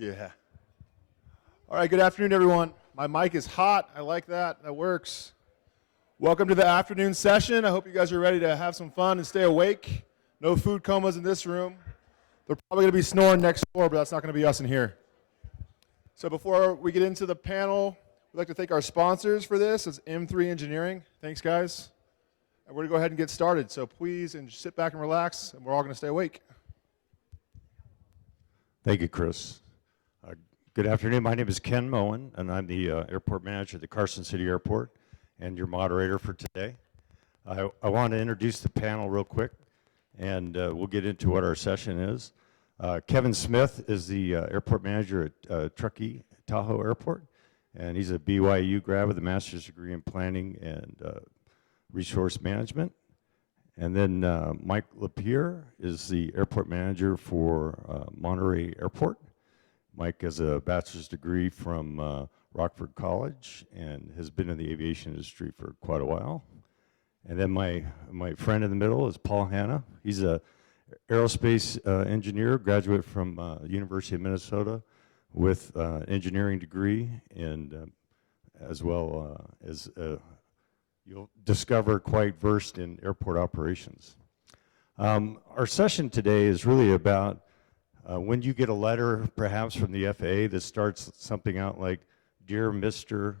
Yeah. All right, good afternoon, everyone. My mic is hot. I like that. That works. Welcome to the afternoon session. I hope you guys are ready to have some fun and stay awake. No food comas in this room. They're probably going to be snoring next door, but that's not going to be us in here. So before we get into the panel, we'd like to thank our sponsors for this. It's M3 Engineering. Thanks, guys. And we're going to go ahead and get started. So please and sit back and relax, and we're all going to stay awake. Thank you, Chris. Good afternoon. My name is Ken Moen, and I'm the airport manager at the Carson City Airport and your moderator for today. I want to introduce the panel real quick, and we'll get into what our session is. Kevin Smith is the airport manager at Truckee, Tahoe Airport, and he's a BYU grad with a master's degree in planning and resource management. And then Mike Pier is the airport manager for Monterey Airport. Mike has a bachelor's degree from Rockford College and has been in the aviation industry for quite a while. And then my friend in the middle is Paul Hanna. He's a aerospace engineer, graduate from University of Minnesota with engineering degree, and as well as you'll discover quite versed in airport operations. Our session today is really about when you get a letter perhaps from the FAA that starts something out like, "Dear Mr.,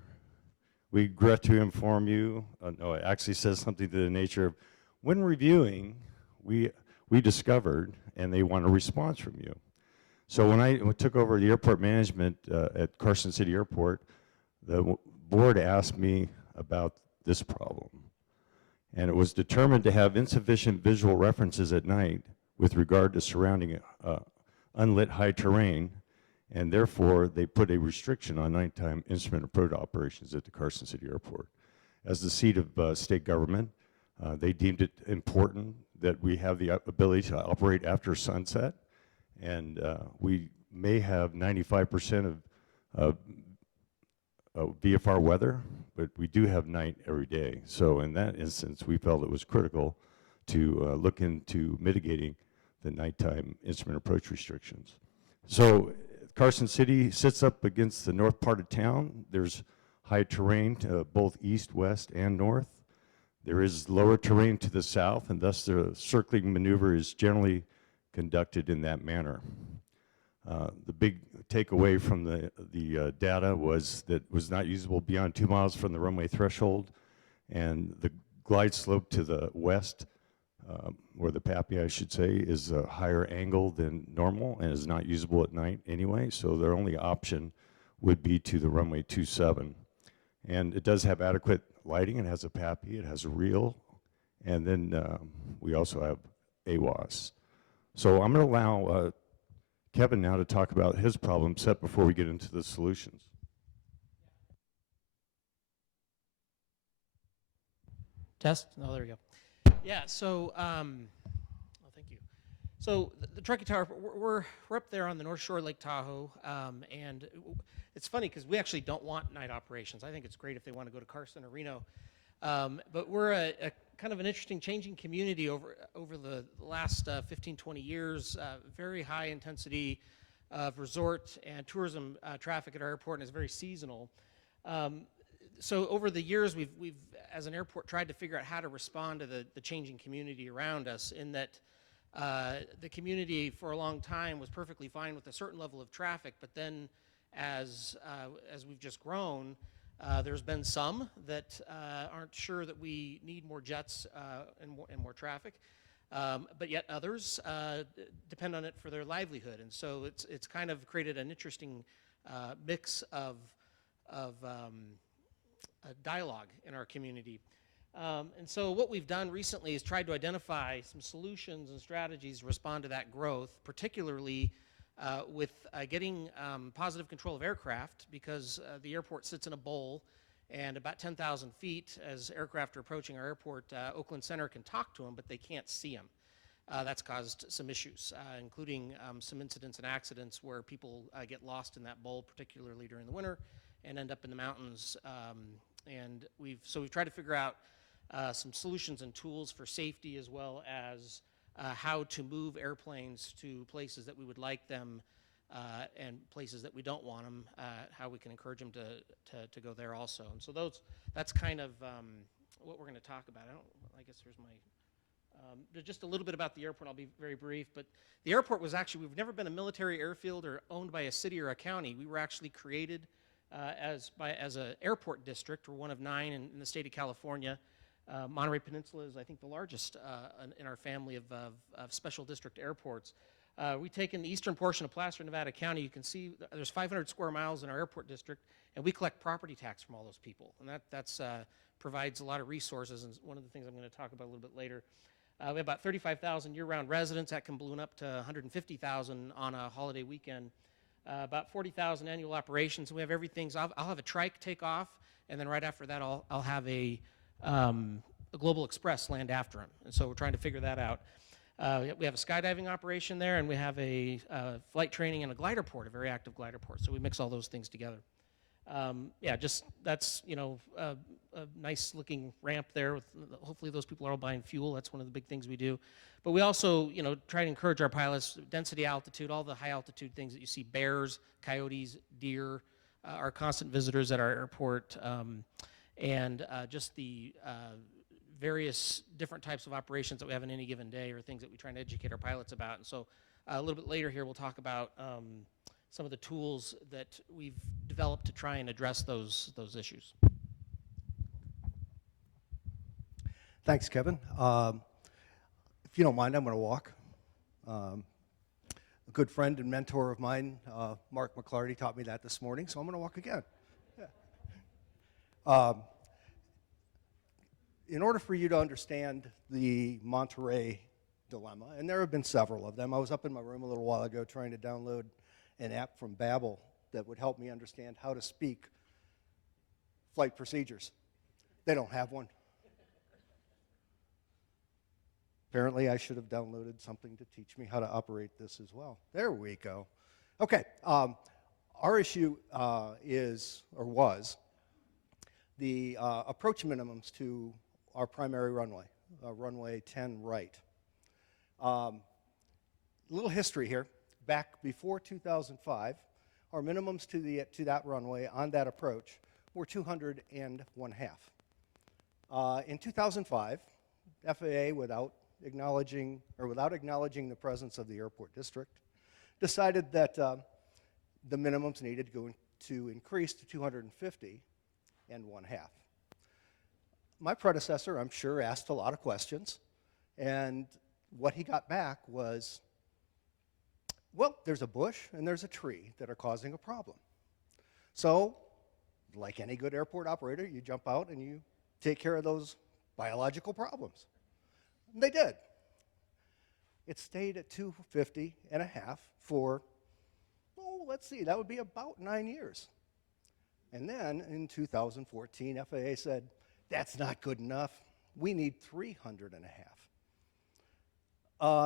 we regret to inform you," no, it actually says something to the nature of, "When reviewing, we discovered," and they want a response from you. So when I took over the airport management at Carson City Airport, the board asked me about this problem. And it was determined to have insufficient visual references at night with regard to surrounding unlit high terrain, and therefore they put a restriction on nighttime instrument approach operations at the Carson City Airport. As the seat of state government, they deemed it important that we have the ability to operate after sunset, and we may have 95% of VFR weather, but we do have night every day. So in that instance, we felt it was critical to look into mitigating the nighttime instrument approach restrictions. So Carson City sits up against the north part of town. There's high terrain to both east, west, and north. There is lower terrain to the south, and thus the circling maneuver is generally conducted in that manner. The big takeaway from the data was that it was not usable beyond 2 miles from the runway threshold, and the glide slope to the west, or the PAPI I should say, is a higher angle than normal and is not usable at night anyway, so their only option would be to the runway 27. And it does have adequate lighting. It has a PAPI, it has a reel, and then we also have AWAS. So I'm going to allow Kevin now to talk about his problem set before we get into the solutions. Test? Oh, there we go. Yeah, so, oh, thank you. So the Truckee Tower, we're up there on the North Shore of Lake Tahoe, and it's funny because we actually don't want night operations. I think it's great if they want to go to Carson or Reno, but we're a kind of an interesting changing community over the last 15, 20 years, very high intensity of resort and tourism traffic at our airport, and it's very seasonal. So over the years, we've as an airport tried to figure out how to respond to the changing community around us, in that the community for a long time was perfectly fine with a certain level of traffic, but then as we've just grown, there's been some that aren't sure that we need more jets and more traffic, but yet others depend on it for their livelihood, and so it's kind of created an interesting mix of dialogue in our community. And so what we've done recently is tried to identify some solutions and strategies to respond to that growth, particularly with getting positive control of aircraft, because the airport sits in a bowl, and about 10,000 feet as aircraft are approaching our airport, Oakland Center can talk to them, but they can't see them. That's caused some issues, including some incidents and accidents where people get lost in that bowl, particularly during the winter, and end up in the mountains. And we've tried to figure out some solutions and tools for safety, as well as how to move airplanes to places that we would like them and places that we don't want them, how we can encourage them to go there also. And so that's kind of what we're going to talk about. I guess there's my, just a little bit about the airport. I'll be very brief, but the airport was actually, we've never been a military airfield or owned by a city or a county. We were actually created as an airport district. We're one of 9 in the state of California. Monterey Peninsula is, I think, the largest in our family of special district airports. We've taken the eastern portion of Placer, Nevada County. You can see there's 500 square miles in our airport district, and we collect property tax from all those people. And that provides a lot of resources, and one of the things I'm going to talk about a little bit later. We have about 35,000 year-round residents. That can balloon up to 150,000 on a holiday weekend. About 40,000 annual operations. We have everything. So I'll have a trike take off, and then right after that, I'll have a Global Express land after him. And so we're trying to figure that out. We have a skydiving operation there, and we have a flight training and a glider port, a very active glider port. So we mix all those things together. Yeah, just that's, a nice looking ramp there. Hopefully those people are all buying fuel. That's one of the big things we do. But we also, try to encourage our pilots, density, altitude, all the high altitude things that you see, bears, coyotes, deer, are constant visitors at our airport, and just the various different types of operations that we have in any given day are things that we try to educate our pilots about. And so a little bit later here, we'll talk about some of the tools that we've developed to try and address those issues. Thanks, Kevin. If you don't mind, I'm going to walk. A good friend and mentor of mine, Mark McClarty, taught me that this morning, so I'm going to walk again. Yeah. In order for you to understand the Monterey dilemma, and there have been several of them, I was up in my room a little while ago trying to download an app from Babbel that would help me understand how to speak flight procedures. They don't have one. Apparently, I should have downloaded something to teach me how to operate this as well. There we go. Okay, our issue was the approach minimums to our primary runway, runway 10 right. A little history here. Back before 2005, our minimums to that runway on that approach were 201 half. In 2005, FAA, without acknowledging the presence of the airport district, decided that the minimums needed to increase to 250 and 1 half. My predecessor, I'm sure, asked a lot of questions, and what he got back was, well, there's a bush and there's a tree that are causing a problem. So, like any good airport operator, you jump out and you take care of those biological problems. And they did. It stayed at 250 and a half for, let's see, that would be about 9 years. And then in 2014, FAA said, that's not good enough. We need 300 and a half.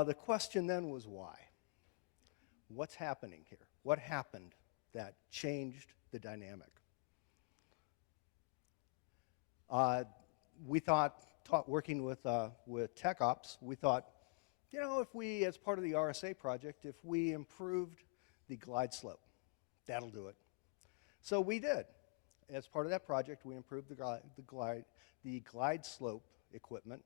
The question then was why? What's happening here? What happened that changed the dynamic? We thought, working with Tech Ops, we thought, if we, as part of the RSA project, if we improved the glide slope, that'll do it. So we did. As part of that project, we improved the glide slope equipment,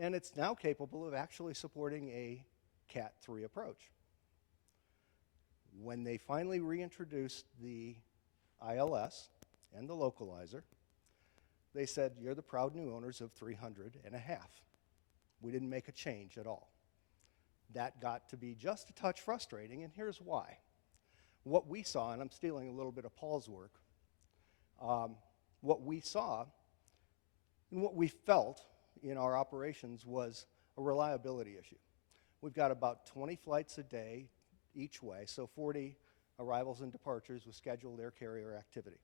and it's now capable of actually supporting a Cat 3 approach. When they finally reintroduced the ILS and the localizer, they said, you're the proud new owners of 300 and a half. We didn't make a change at all. That got to be just a touch frustrating, and here's why. What we saw, and I'm stealing a little bit of Paul's work, what we saw and what we felt in our operations was a reliability issue. We've got about 20 flights a day each way, so 40 arrivals and departures with scheduled air carrier activity.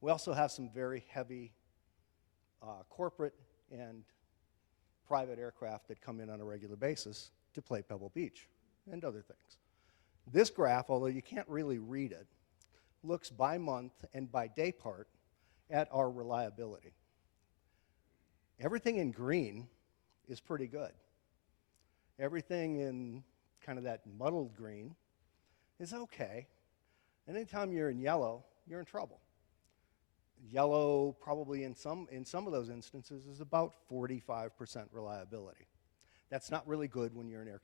We also have some very heavy corporate and private aircraft that come in on a regular basis to play Pebble Beach and other things. This graph, although you can't really read it, looks by month and by day part at our reliability. Everything in green is pretty good. Everything in kind of that muddled green is okay. And anytime you're in yellow, you're in trouble. Yellow probably in some of those instances is about 45% reliability. That's not really good when you're an air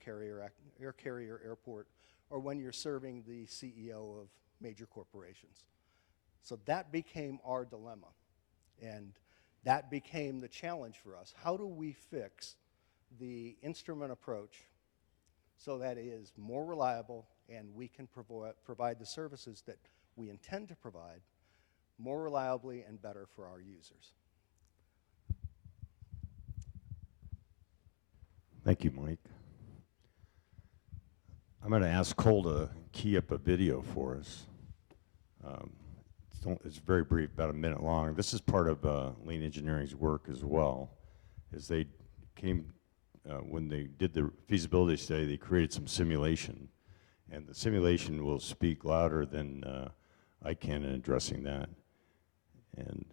carrier airport, or when you're serving the CEO of major corporations. So that became our dilemma, and that became the challenge for us. How do we fix the instrument approach so that it is more reliable and we can provide the services that we intend to provide more reliably and better for our users? Thank you, Mike. I'm going to ask Cole to key up a video for us. It's very brief, about a minute long. This is part of Lean Engineering's work as well. As they came, when they did the feasibility study, they created some simulation. And the simulation will speak louder than I can in addressing that. And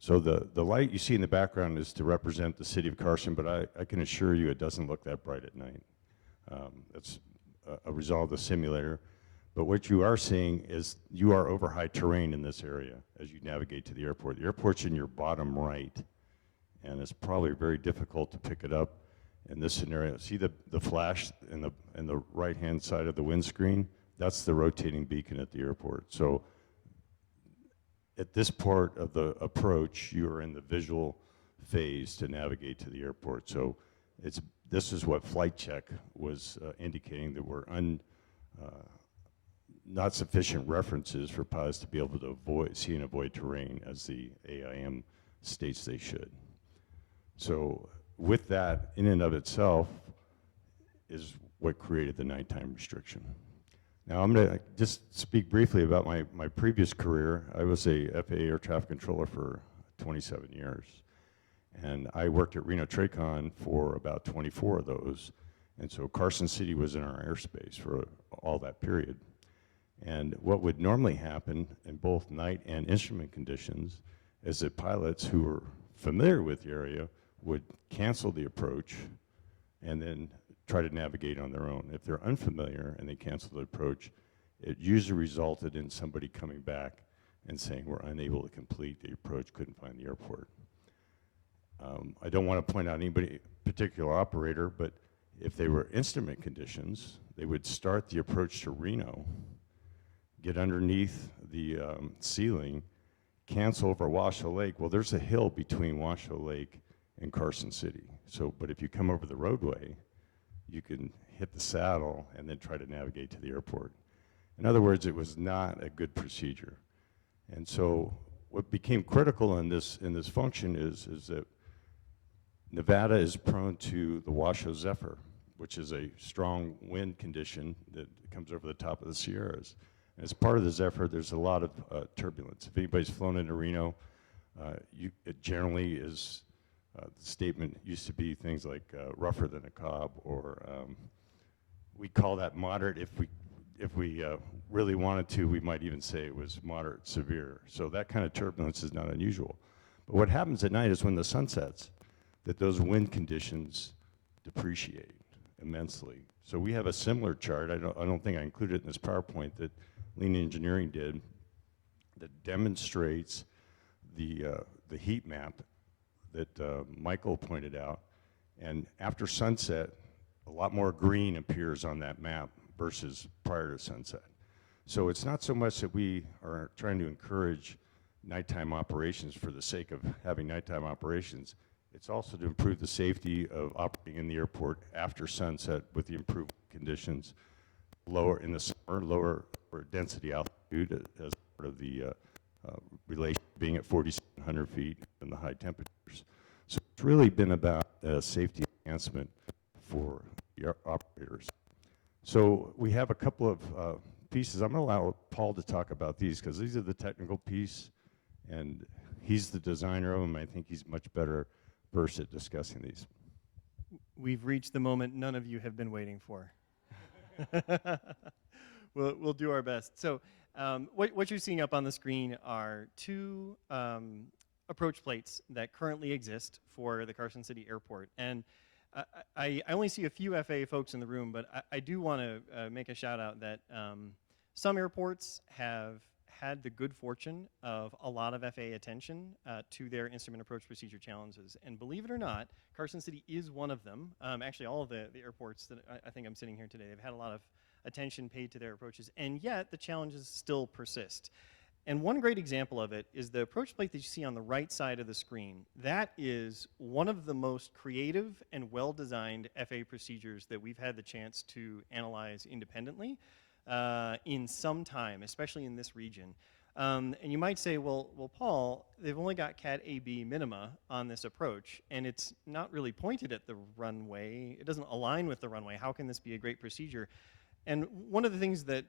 so the light you see in the background is to represent the city of Carson, but I can assure you it doesn't look that bright at night. That's a result of the simulator. But what you are seeing is you are over high terrain in this area as you navigate to the airport. The airport's in your bottom right, and it's probably very difficult to pick it up in this scenario. See the flash in the right-hand side of the windscreen? That's the rotating beacon at the airport. So at this part of the approach, you are in the visual phase to navigate to the airport. So this is what flight check was indicating, that were not sufficient references for pilots to be able to see and avoid terrain as the AIM states they should. So with that, in and of itself, is what created the nighttime restriction. Now I'm going to just speak briefly about my previous career. I was a FAA air traffic controller for 27 years. And I worked at Reno Tracon for about 24 of those. And so Carson City was in our airspace for all that period. And what would normally happen in both night and instrument conditions is that pilots who were familiar with the area would cancel the approach and then try to navigate on their own. If they're unfamiliar and they cancel the approach, it usually resulted in somebody coming back and saying, we're unable to complete the approach, couldn't find the airport. I don't want to point out anybody particular operator, but if they were instrument conditions, they would start the approach to Reno, get underneath the ceiling, cancel over Washoe Lake. Well, there's a hill between Washoe Lake and Carson City. So, but if you come over the roadway, you can hit the saddle and then try to navigate to the airport. In other words, it was not a good procedure. And so what became critical in this function is that Nevada is prone to the Washoe Zephyr, which is a strong wind condition that comes over the top of the Sierras. And as part of the Zephyr, there's a lot of turbulence. If anybody's flown into Reno, it generally is, the statement used to be things like rougher than a cob, or we call that moderate. If we really wanted to, we might even say it was moderate severe. So that kind of turbulence is not unusual. But what happens at night is when the sun sets, that those wind conditions depreciate immensely. So we have a similar chart. I don't think I included it in this PowerPoint that Lean Engineering did, that demonstrates the heat map that Michael pointed out. And after sunset, a lot more green appears on that map versus prior to sunset. So it's not so much that we are trying to encourage nighttime operations for the sake of having nighttime operations. It's also to improve the safety of operating in the airport after sunset with the improved conditions, lower in the summer, lower density altitude as part of the relation being at 4,700 feet and the high temperatures. So it's really been about safety enhancement for the operators. So we have a couple of pieces. I'm going to allow Paul to talk about these because these are the technical piece, and he's the designer of them. I think he's much better versed at discussing these. We've reached the moment none of you have been waiting for. We'll do our best. So what you're seeing up on the screen are two approach plates that currently exist for the Carson City Airport. And I only see a few FAA folks in the room, but I do want to make a shout out that some airports have had the good fortune of a lot of FAA attention to their instrument approach procedure challenges. And believe it or not, Carson City is one of them. Actually, all of the airports that I think I'm sitting here today, they've had a lot of attention paid to their approaches, and yet the challenges still persist. And one great example of it is the approach plate that you see on the right side of the screen. That is one of the most creative and well-designed FAA procedures that we've had the chance to analyze independently in some time, especially in this region. And you might say, well, Paul, they've only got Cat A.B minima on this approach, and it's not really pointed at the runway. It doesn't align with the runway. How can this be a great procedure? And one of the things that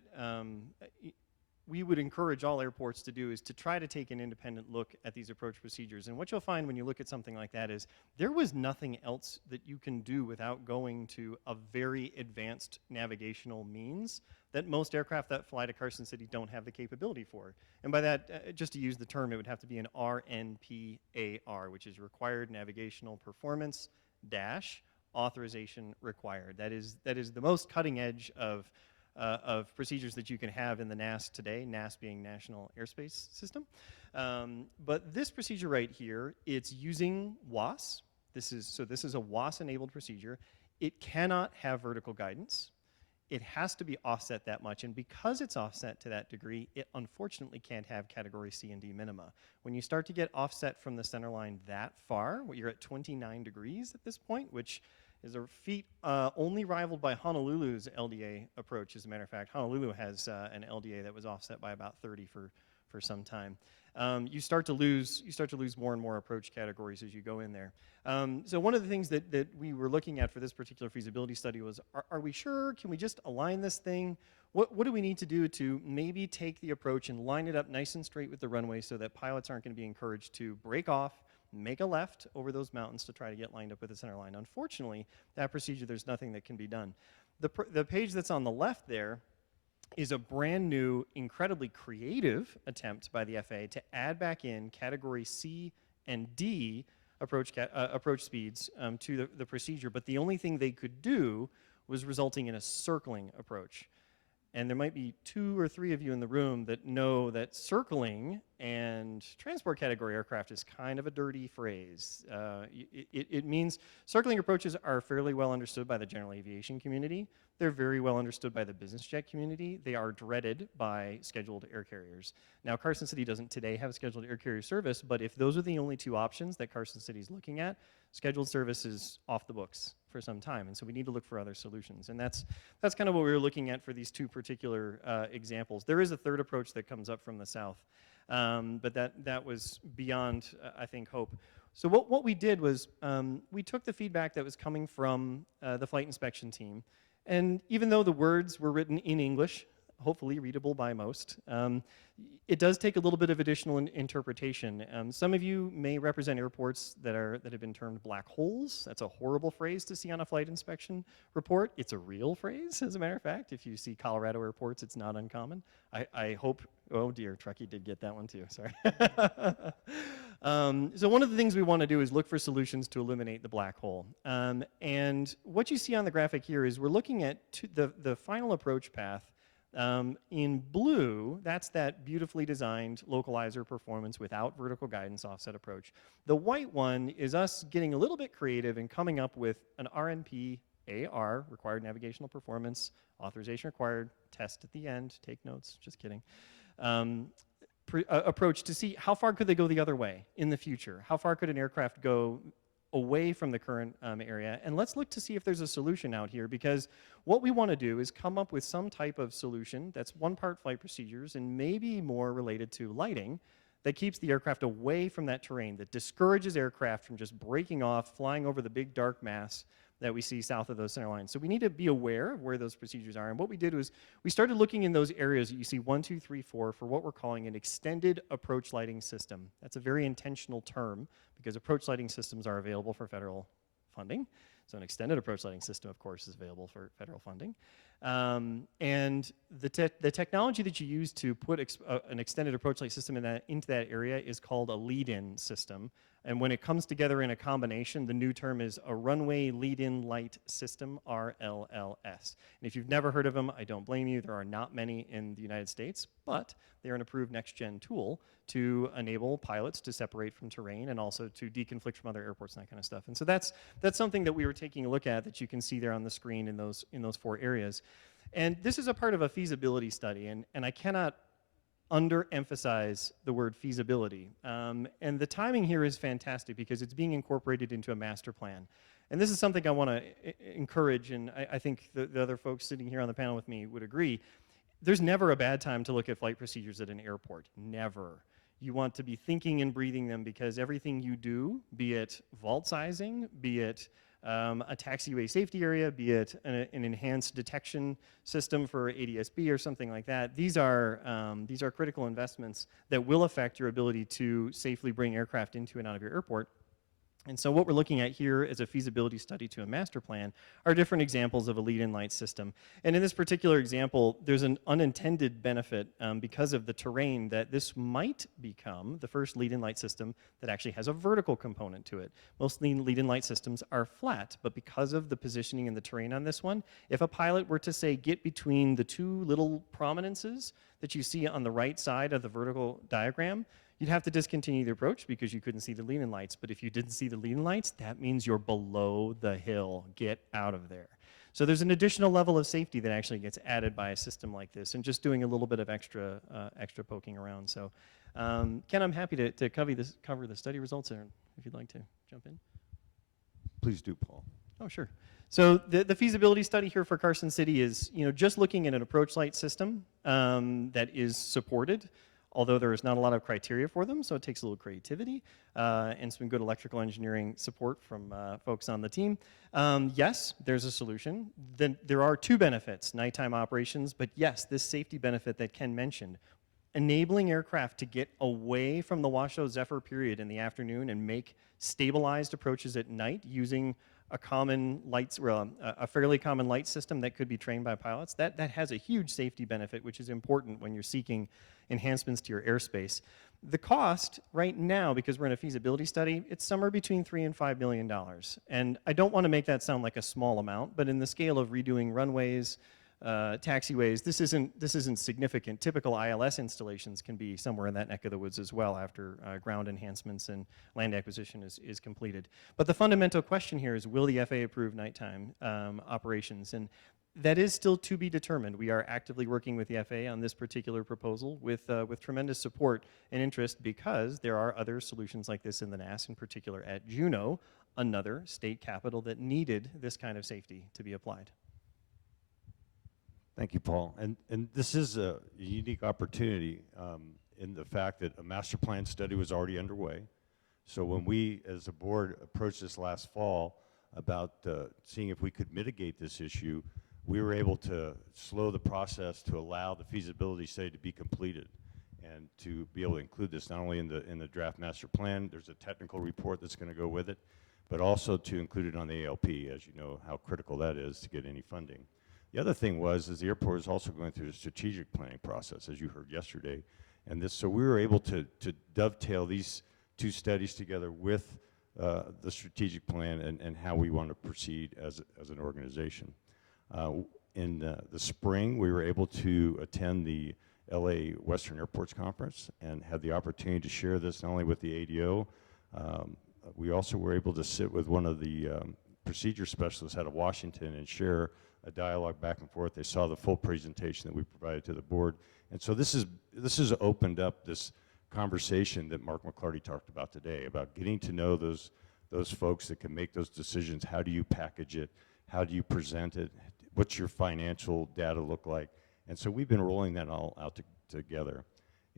we would encourage all airports to do is to try to take an independent look at these approach procedures. And what you'll find when you look at something like that is there was nothing else that you can do without going to a very advanced navigational means that most aircraft that fly to Carson City don't have the capability for. And by that, just to use the term, it would have to be an RNPAR, which is Required Navigational Performance dash Authorization Required. That is the most cutting edge of procedures that you can have in the NAS today, NAS being National Airspace System. But this procedure right here, it's using WAS. This is a WAS-enabled procedure. It cannot have vertical guidance. It has to be offset that much, and because it's offset to that degree, it unfortunately can't have category C and D minima. When you start to get offset from the center line that far, you're at 29 degrees at this point, which is a feat only rivaled by Honolulu's LDA approach. As a matter of fact, Honolulu has an LDA that was offset by about 30 for some time. You start to lose more and more approach categories as you go in there. So one of the things that we were looking at for this particular feasibility study was, are we sure? Can we just align this thing? What do we need to do to maybe take the approach and line it up nice and straight with the runway so that pilots aren't going to be encouraged to break off, make a left over those mountains to try to get lined up with the center line? Unfortunately, that procedure, there's nothing that can be done. The page that's on the left there is a brand new, incredibly creative attempt by the FAA to add back in category C and D approach speeds to the procedure, but the only thing they could do was resulting in a circling approach. And there might be 2 or 3 of you in the room that know that circling and transport category aircraft is kind of a dirty phrase. It means circling approaches are fairly well understood by the general aviation community. They're very well understood by the business jet community. They are dreaded by scheduled air carriers. Now, Carson City doesn't today have scheduled air carrier service, but if those are the only 2 options that Carson City is looking at, scheduled service is off the books for some time, and so we need to look for other solutions. And that's kind of what we were looking at for these 2 particular examples. There is a third approach that comes up from the south, but that was beyond, I think, hope. So what we did was we took the feedback that was coming from the flight inspection team, and even though the words were written in English, hopefully readable by most, it does take a little bit of additional interpretation. Some of you may represent airports that have been termed black holes. That's a horrible phrase to see on a flight inspection report. It's a real phrase, as a matter of fact. If you see Colorado airports, it's not uncommon. I hope, oh dear, Truckee did get that one too, sorry. So one of the things we want to do is look for solutions to eliminate the black hole. And what you see on the graphic here is we're looking at the final approach path. In blue, that's that beautifully designed localizer performance without vertical guidance offset approach. The white one is us getting a little bit creative and coming up with an RNPAR, required navigational performance, authorization required, test at the end, take notes, just kidding, approach to see how far could they go the other way in the future? How far could an aircraft go away from the current area? And let's look to see if there's a solution out here, because what we want to do is come up with some type of solution that's 1 part flight procedures and maybe more related to lighting that keeps the aircraft away from that terrain, that discourages aircraft from just breaking off, flying over the big dark mass that we see south of those center lines. So we need to be aware of where those procedures are. And what we did was we started looking in those areas that you see 1, 2, 3, 4 for what we're calling an extended approach lighting system. That's a very intentional term because approach lighting systems are available for federal funding. So an extended approach lighting system, of course, is available for federal funding. And the technology that you use to put an extended approach light system into that area is called a lead-in system. And when it comes together in a combination, the new term is a runway lead-in light system, RLLS. And if you've never heard of them, I don't blame you. There are not many in the United States, but they're an approved next-gen tool to enable pilots to separate from terrain and also to deconflict from other airports and that kind of stuff. And so that's something that we were taking a look at that you can see there on the screen in those 4 areas. And this is a part of a feasibility study, and I cannot underemphasize the word feasibility. And the timing here is fantastic because it's being incorporated into a master plan. And this is something I want to encourage, and I think the other folks sitting here on the panel with me would agree. There's never a bad time to look at flight procedures at an airport. Never. You want to be thinking and breathing them because everything you do, be it vault sizing, be it a taxiway safety area, be it an enhanced detection system for ADSB or something like that, these are critical investments that will affect your ability to safely bring aircraft into and out of your airport. And so what we're looking at here as a feasibility study to a master plan are different examples of a lead-in light system. And in this particular example, there's an unintended benefit because of the terrain that this might become the first lead-in light system that actually has a vertical component to it. Most lead-in light systems are flat, but because of the positioning and the terrain on this one, if a pilot were to say get between the 2 little prominences that you see on the right side of the vertical diagram, you'd have to discontinue the approach because you couldn't see the lead-in lights. But if you didn't see the lead-in lights, that means you're below the hill. Get out of there. So there's an additional level of safety that actually gets added by a system like this, and just doing a little bit of extra poking around. So, Ken, I'm happy to cover the study results there, if you'd like to jump in. Please do, Paul. Oh, sure. So the feasibility study here for Carson City is, just looking at an approach light system that is supported, although there is not a lot of criteria for them, so it takes a little creativity and some good electrical engineering support from folks on the team. Yes, there's a solution. Then there are 2 benefits, nighttime operations, but yes, this safety benefit that Ken mentioned, enabling aircraft to get away from the Washoe Zephyr period in the afternoon and make stabilized approaches at night using a fairly common light system that could be trained by pilots, that has a huge safety benefit, which is important when you're seeking enhancements to your airspace. The cost right now, because we're in a feasibility study, it's somewhere between $3 and $5 million. And I don't want to make that sound like a small amount, but in the scale of redoing runways, taxiways, this isn't significant. Typical ILS installations can be somewhere in that neck of the woods as well after ground enhancements and land acquisition is completed. But the fundamental question here is, will the FAA approve nighttime operations? And that is still to be determined. We are actively working with the FAA on this particular proposal with tremendous support and interest because there are other solutions like this in the NAS, in particular at Juneau, another state capital that needed this kind of safety to be applied. Thank you, Paul. And this is a unique opportunity in the fact that a master plan study was already underway. So when we, as a board, approached this last fall about seeing if we could mitigate this issue, we were able to slow the process to allow the feasibility study to be completed and to be able to include this not only in the draft master plan, there's a technical report that's going to go with it, but also to include it on the ALP, as you know how critical that is to get any funding. The other thing is the airport is also going through a strategic planning process, as you heard yesterday, and so we were able to dovetail these 2 studies together with the strategic plan and how we want to proceed as an organization. In the spring, we were able to attend the LA Western Airports Conference and had the opportunity to share this not only with the ADO, we also were able to sit with one of the procedure specialists out of Washington and share a dialogue back and forth. They saw the full presentation that we provided to the board. And so this has opened up this conversation that Mark McClarty talked about today, about getting to know those folks that can make those decisions. How do you package it? How do you present it? What's your financial data look like? And so we've been rolling that all out together.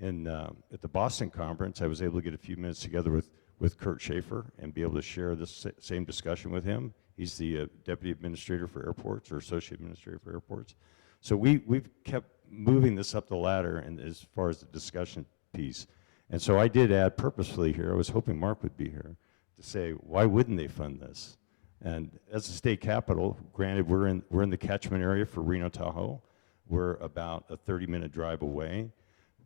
At the Boston conference, I was able to get a few minutes together with Kurt Schaefer and be able to share this same discussion with him. He's the Deputy Administrator for Airports, or Associate Administrator for Airports. So we've kept moving this up the ladder and as far as the discussion piece. And so I did add purposefully here, I was hoping Mark would be here, to say, why wouldn't they fund this? And as a state capital, granted, we're in the catchment area for Reno, Tahoe. We're about a 30-minute drive away.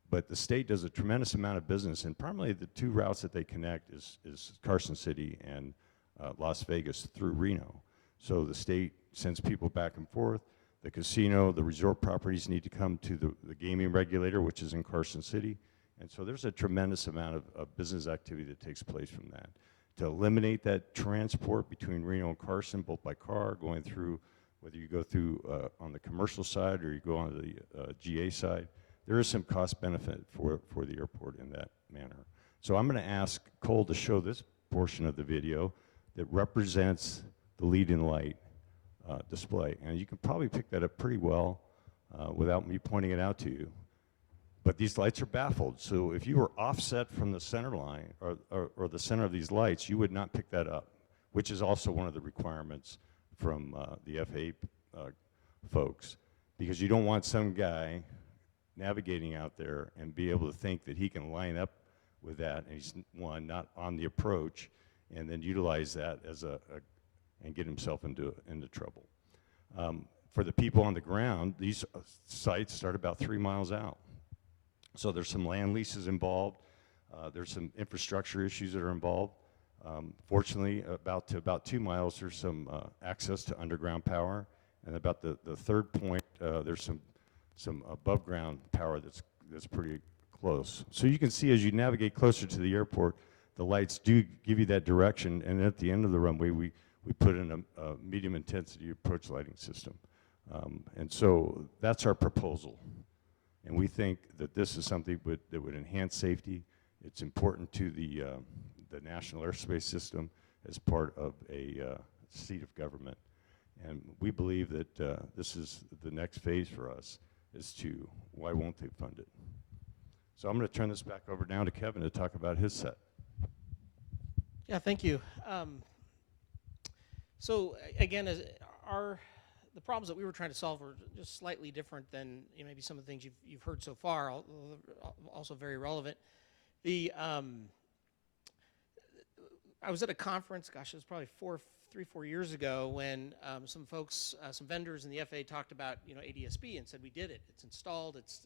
But the state does a tremendous amount of business, and primarily the two routes that they connect is Carson City and Las Vegas through Reno. So the state sends people back and forth. The casino, the resort properties need to come to the gaming regulator, which is in Carson City. And so there's a tremendous amount of business activity that takes place from that. To eliminate that transport between Reno and Carson, both by car, going through, whether you go through on the commercial side or you go on the GA side, there is some cost benefit for the airport in that manner. So I'm going to ask Cole to show this portion of the video that represents the lead-in light display. And you can probably pick that up pretty well without me pointing it out to you. But these lights are baffled. So if you were offset from the center line or the center of these lights, you would not pick that up, which is also one of the requirements from the FAA folks, because you don't want some guy navigating out there and be able to think that he can line up with that, and he's not on the approach, and then utilize that as and get himself into trouble. For the people on the ground, these sites start about 3 miles out. So there's some land leases involved. There's some infrastructure issues that are involved. Fortunately, about 2 miles, there's some access to underground power, and about the third point, there's some above ground power that's pretty close. So you can see as you navigate closer to the airport, the lights do give you that direction, and at the end of the runway, we put in a medium intensity approach lighting system. And so that's our proposal. And we think that this is something that would enhance safety. It's important to the national airspace system as part of a seat of government. And we believe that this is the next phase for us as to why won't they fund it. So I'm going to turn this back over now to Kevin to talk about his set. Yeah, thank you. So again, the problems that we were trying to solve were just slightly different than maybe some of the things you've heard so far, also very relevant. I was at a conference, gosh, it was probably 3-4 years ago, when some folks, some vendors in the FAA talked about ADSB and said, we did it. It's installed. It's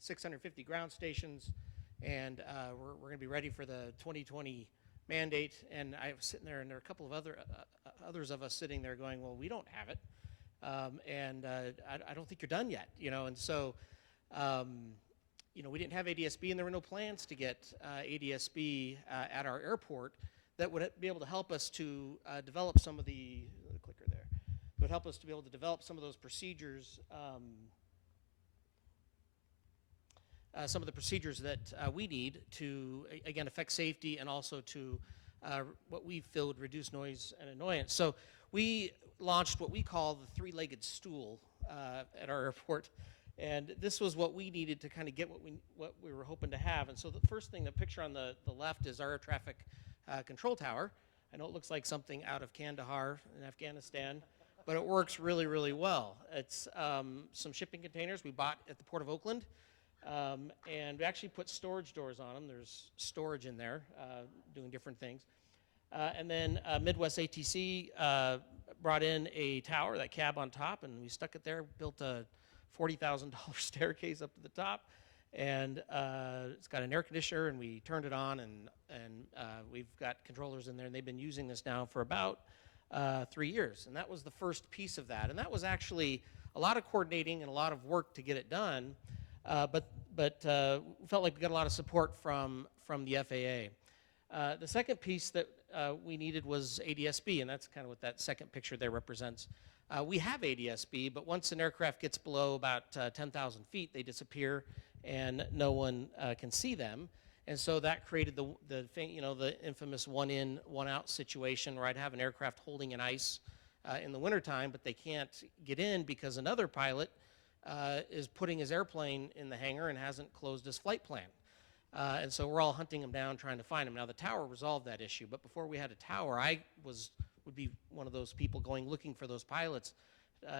650 ground stations, and we're going to be ready for the 2020 mandate. And I was sitting there, and there are a couple of others of us sitting there going, well, we don't have it. I don't think you're done yet, and so, we didn't have ADSB, and there were no plans to get ADSB at our airport that would be able to help us to develop some of the clicker there, would help us to be able to develop some of those procedures, some of the procedures that we need to, again, affect safety and also to what we feel would reduce noise and annoyance. So we launched what we call the three-legged stool at our airport, and this was what we needed to kind of get what we were hoping to have. And so the first thing, the picture on the left is our air traffic control tower. I know it looks like something out of Kandahar in Afghanistan, but it works really, really well. It's some shipping containers we bought at the Port of Oakland, and we actually put storage doors on them. There's storage in there doing different things. And then Midwest ATC brought in a tower, that cab on top, and we stuck it there, built a $40,000 staircase up to the top, and it's got an air conditioner, and we turned it on, and we've got controllers in there, and they've been using this now for about 3 years. And that was the first piece of that. And that was actually a lot of coordinating and a lot of work to get it done, but we felt like we got a lot of support from the FAA. The second piece that we needed was ADSB, and that's kind of what that second picture there represents. We have ADSB, but once an aircraft gets below about 10,000 feet, they disappear, and no one can see them. And so that created the infamous one in, one out situation where I'd have an aircraft holding an ice in the wintertime, but they can't get in because another pilot is putting his airplane in the hangar and hasn't closed his flight plan. And so we're all hunting him down, trying to find him. Now, the tower resolved that issue, but before we had a tower, I would be one of those people looking for those pilots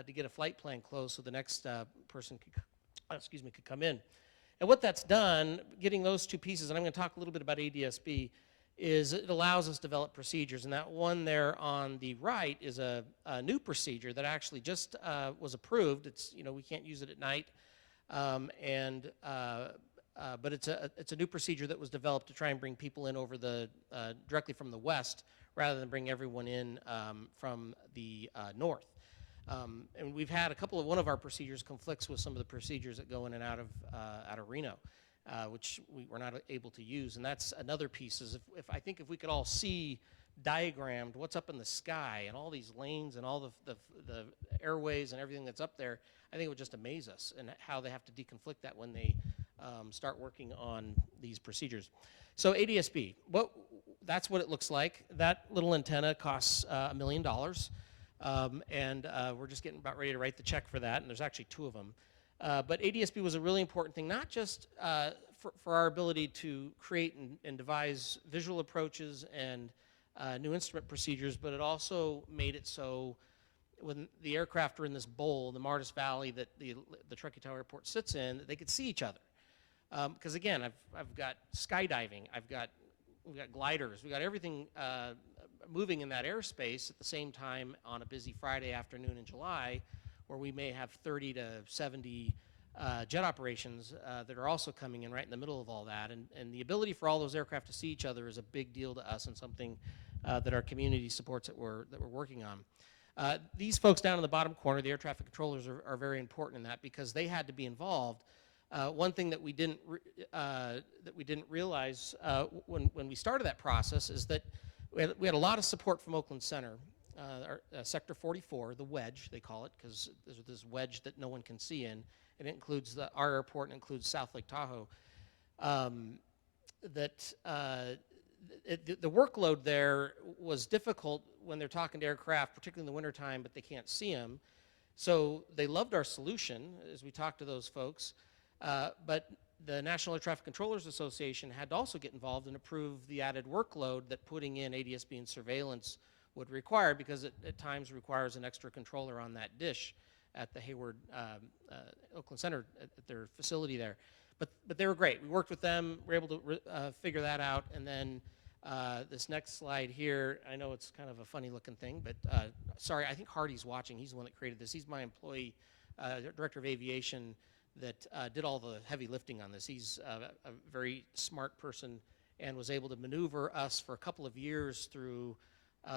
to get a flight plan closed so the next person could come in. And what that's done, getting those two pieces, and I'm going to talk a little bit about ADSB, is it allows us to develop procedures. And that one there on the right is a new procedure that actually just was approved. It's, we can't use it at night. But it's a new procedure that was developed to try and bring people in over directly from the west rather than bring everyone in from the north. And we've had one of our procedures conflicts with some of the procedures that go in and out of Reno, which we were not able to use. And that's another piece is I think if we could all see diagrammed what's up in the sky and all these lanes and all the airways and everything that's up there, I think it would just amaze us and how they have to deconflict that when they start working on these procedures. So ADSB, that's what it looks like. That little antenna costs $1 million. And we're just getting about ready to write the check for that, and there's actually 2 of them. But ADSB was a really important thing, not just for our ability to create and devise visual approaches and new instrument procedures, but it also made it so when the aircraft are in this bowl, the Martis Valley that the Truckee Tahoe Airport sits in, that they could see each other. Because again, I've got skydiving, we've got gliders, we've got everything moving in that airspace at the same time on a busy Friday afternoon in July, where we may have 30 to 70 jet operations that are also coming in right in the middle of all that. And the ability for all those aircraft to see each other is a big deal to us and something that our community supports that we're working on. These folks down in the bottom corner, the air traffic controllers, are very important in that because they had to be involved. One thing that we didn't realize when we started that process is that we had a lot of support from Oakland Center, Sector 44, the wedge they call it, because there's this wedge that no one can see in, and it includes our airport and includes South Lake Tahoe. The workload there was difficult when they're talking to aircraft, particularly in the wintertime, but they can't see them. So they loved our solution as we talked to those folks. But the National Air Traffic Controllers Association had to also get involved and approve the added workload that putting in ADSB and surveillance would require, because it at times requires an extra controller on that dish at the Hayward Oakland Center at their facility there. But they were great. We worked with them. We were able to figure that out. And then this next slide here, I know it's kind of a funny looking thing, but sorry, I think Hardy's watching. He's the one that created this. He's my employee, director of aviation, that did all the heavy lifting on this. He's a very smart person and was able to maneuver us for a couple of years through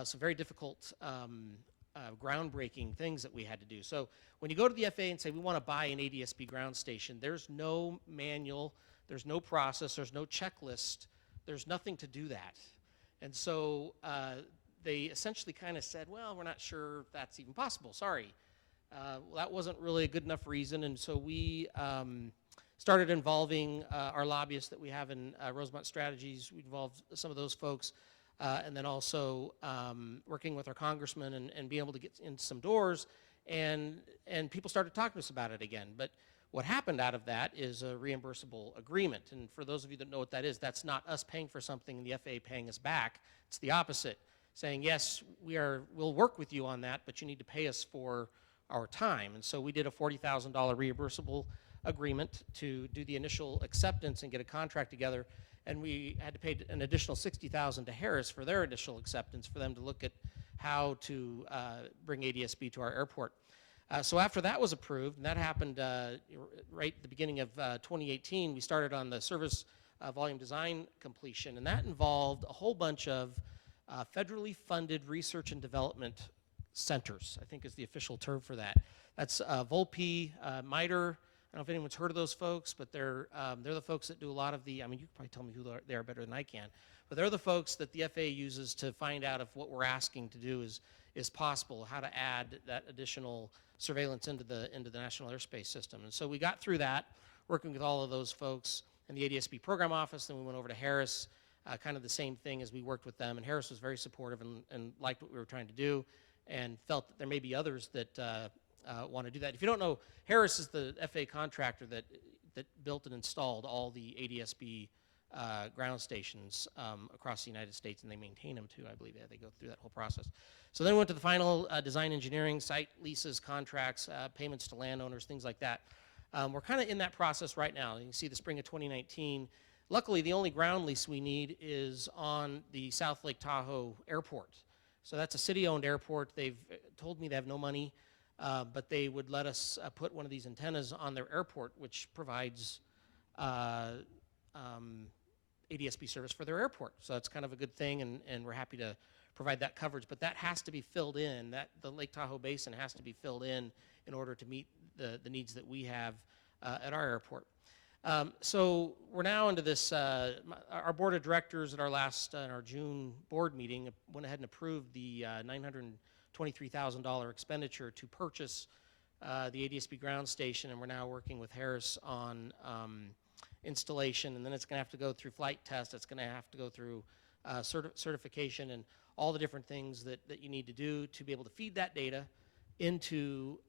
some very difficult groundbreaking things that we had to do. So when you go to the FAA and say we want to buy an ADSB ground station, there's no manual, there's no process, there's no checklist, there's nothing to do that. And so they essentially kind of said, well, we're not sure that's even possible, sorry. Well, that wasn't really a good enough reason, and so we started involving our lobbyists that we have in Rosemont Strategies. We involved some of those folks, and then also working with our congressman and being able to get in some doors, and people started talking to us about it again. But what happened out of that is a reimbursable agreement, and for those of you that know what that is, that's not us paying for something and the FAA paying us back. It's the opposite, saying, yes, we'll work with you on that, but you need to pay us for our time. And so we did a $40,000 reimbursable agreement to do the initial acceptance and get a contract together, and we had to pay an additional $60,000 to Harris for their initial acceptance for them to look at how to bring ADSB to our airport. So after that was approved, and that happened right at the beginning of 2018, we started on the service volume design completion, and that involved a whole bunch of federally funded research and development centers, I think is the official term for that. That's Volpe, MITRE. I don't know if anyone's heard of those folks, but they're the folks that do a lot of the, I mean, you can probably tell me who they are better than I can, but they're the folks that the FAA uses to find out if what we're asking to do is possible, how to add that additional surveillance into the National Airspace System. And so we got through that, working with all of those folks in the ADSB program office. Then we went over to Harris, kind of the same thing as we worked with them, and Harris was very supportive and liked what we were trying to do, and felt that there may be others that want to do that. If you don't know, Harris is the FAA contractor that built and installed all the ADSB ground stations across the United States, and they maintain them too, I believe. They go through that whole process. So then we went to the final design engineering, site leases, contracts, payments to landowners, things like that. We're kind of in that process right now. You can see the spring of 2019, Luckily, the only ground lease we need is on the South Lake Tahoe airport. So that's a city-owned airport. They've told me they have no money, but they would let us put one of these antennas on their airport, which provides ADSB service for their airport. So that's kind of a good thing, and we're happy to provide that coverage. But that has to be filled in. The Lake Tahoe Basin has to be filled in order to meet the needs that we have at our airport. So we're now into this, our board of directors at our our June board meeting went ahead and approved the $923,000 expenditure to purchase the ADSB ground station, and we're now working with Harris on installation, and then it's going to have to go through flight test. It's going to have to go through certification and all the different things that you need to do to be able to feed that data into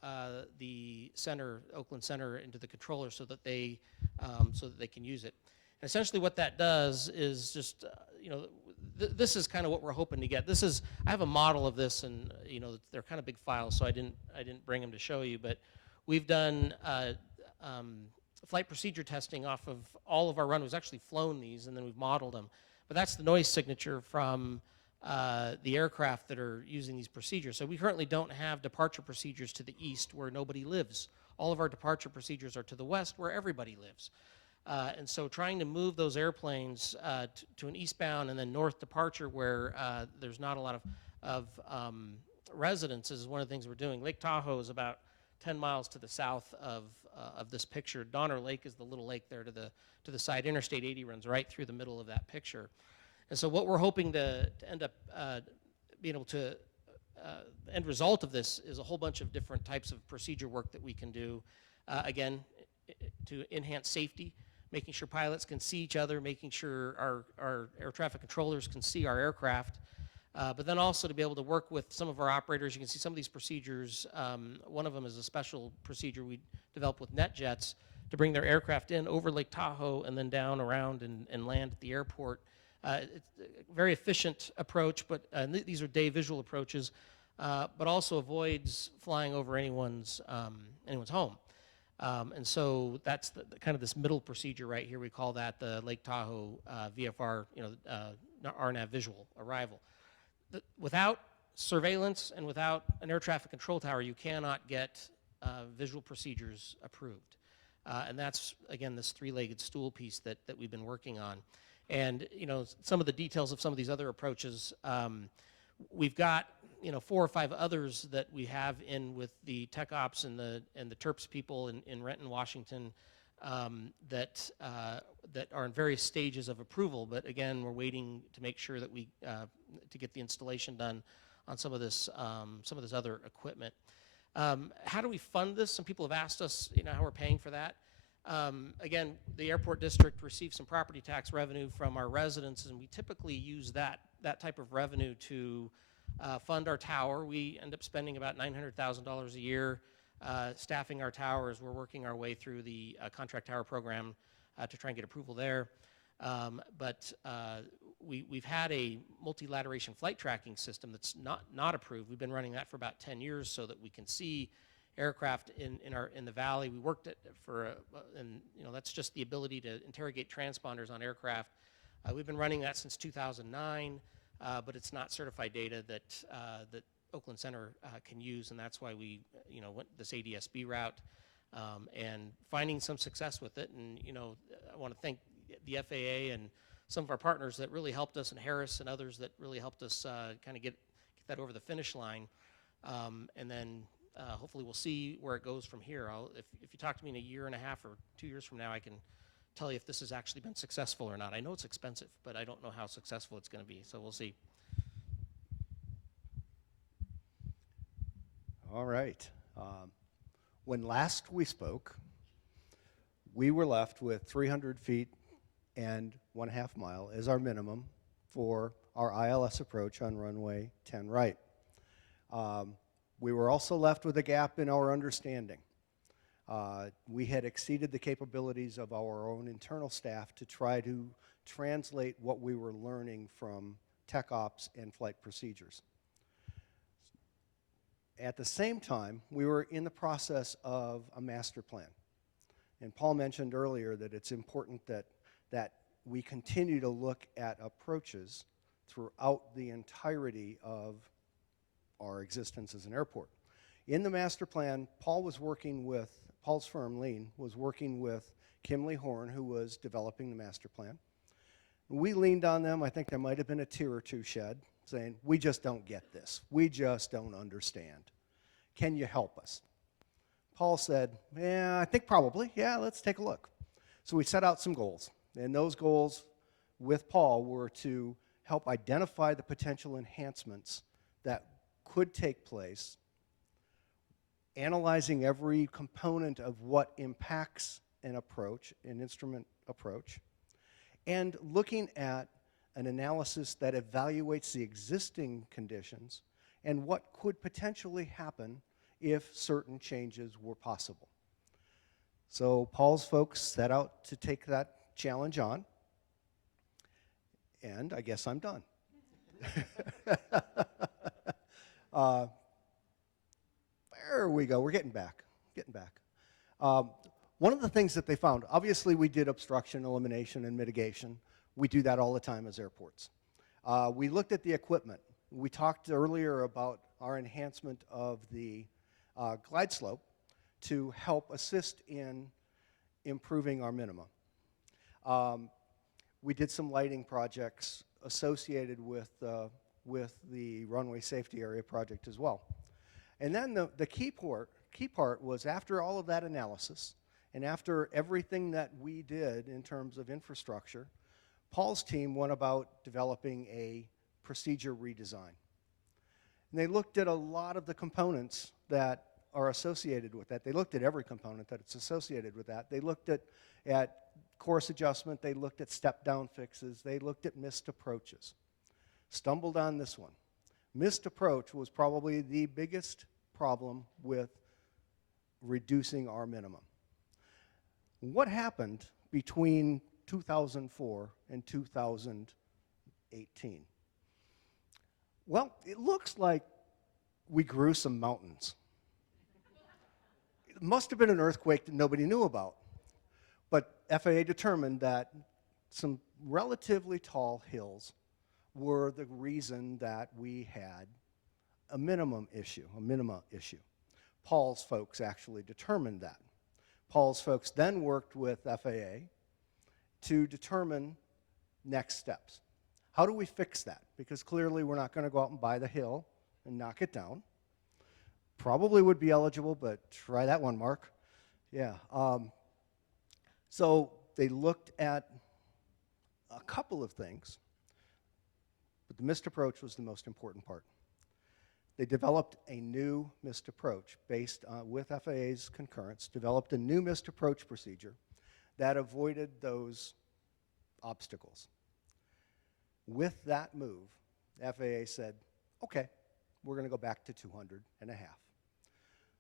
the center, Oakland Center, into the controller so that they can use it. And essentially what that does is just, this is kind of what we're hoping to get. I have a model of this, and they're kind of big files, so I didn't bring them to show you, but we've done flight procedure testing off of all of our runways. We've actually flown these, and then we've modeled them. But that's the noise signature from the aircraft that are using these procedures. So we currently don't have departure procedures to the east where nobody lives. All of our departure procedures are to the west where everybody lives. And so trying to move those airplanes to an eastbound and then north departure where there's not a lot of residences is one of the things we're doing. Lake Tahoe is about 10 miles to the south of this picture. Donner Lake is the little lake there to the side. Interstate 80 runs right through the middle of that picture. And so what we're hoping to end up being able to, the end result of this is a whole bunch of different types of procedure work that we can do, again, to enhance safety, making sure pilots can see each other, making sure our air traffic controllers can see our aircraft, but then also to be able to work with some of our operators. You can see some of these procedures. One of them is a special procedure we developed with NetJets to bring their aircraft in over Lake Tahoe and then down around and land at the airport. It's a very efficient approach, but these are day visual approaches, but also avoids flying over anyone's home. And so that's kind of this middle procedure right here. We call that the Lake Tahoe VFR, RNAV visual arrival. Without surveillance and without an air traffic control tower, you cannot get visual procedures approved. And that's, again, this three-legged stool piece that we've been working on. And some of the details of some of these other approaches, we've got 4 or 5 others that we have in with the tech ops and the TERPS people in Renton, Washington, that are in various stages of approval. But again, we're waiting to make sure that we to get the installation done on some of this other equipment. How do we fund this? Some people have asked us, how we're paying for that. Again, the airport district receives some property tax revenue from our residents, and we typically use that type of revenue to fund our tower. We end up spending about $900,000 a year staffing our tower as we're working our way through the contract tower program to try and get approval there. But we've had a multilateration flight tracking system that's not approved. We've been running that for about 10 years so that we can see aircraft in the valley. We worked at and that's just the ability to interrogate transponders on aircraft. We've been running that since 2009, but it's not certified data that Oakland Center can use, and that's why we went this ADSB route and finding some success with it. And I want to thank the FAA and some of our partners that really helped us, and Harris and others that really helped us kind of get that over the finish line, and then hopefully we'll see where it goes from here. If you talk to me in a year and a half or 2 years from now, I can tell you if this has actually been successful or not. I know it's expensive, but I don't know how successful it's going to be, so we'll see. All right. When last we spoke, we were left with 300 feet and 1/2 mile as our minimum for our ILS approach on runway 10 right. We were also left with a gap in our understanding. We had exceeded the capabilities of our own internal staff to try to translate what we were learning from tech ops and flight procedures. At the same time, we were in the process of a master plan. And Paul mentioned earlier that it's important that we continue to look at approaches throughout the entirety of our existence as an airport. In the master plan, Paul's firm, Lean, was working with Kimley Horn, who was developing the master plan. We leaned on them. I think there might have been a tear or two shed, saying, we just don't get this. We just don't understand. Can you help us? Paul said, yeah, I think probably. Yeah, let's take a look. So we set out some goals. And those goals with Paul were to help identify the potential enhancements that could take place, analyzing every component of what impacts an approach, an instrument approach, and looking at an analysis that evaluates the existing conditions and what could potentially happen if certain changes were possible. So Paul's folks set out to take that challenge on, and I guess I'm done. There we go. We're getting back. One of the things that they found, obviously we did obstruction, elimination, and mitigation. We do that all the time as airports. We looked at the equipment. We talked earlier about our enhancement of the glide slope to help assist in improving our minima. We did some lighting projects associated with the runway safety area project as well. And then the key part was, after all of that analysis and after everything that we did in terms of infrastructure, Paul's team went about developing a procedure redesign. And they looked at a lot of the components that are associated with that. They looked at every component that's associated with that. They looked at course adjustment. They looked at step-down fixes. They looked at missed approaches. Stumbled on this one. Missed approach was probably the biggest problem with reducing our minimum. What happened between 2004 and 2018? Well, it looks like we grew some mountains. It must have been an earthquake that nobody knew about. But FAA determined that some relatively tall hills were the reason that we had a minima issue. Paul's folks actually determined that. Paul's folks then worked with FAA to determine next steps. How do we fix that? Because clearly we're not going to go out and buy the hill and knock it down. Probably would be eligible, but try that one, Mark. Yeah. So they looked at a couple of things, but the missed approach was the most important part. They developed a new missed approach based on, with FAA's concurrence, developed a new missed approach procedure that avoided those obstacles. With that move, FAA said, okay, we're going to go back to 200.5.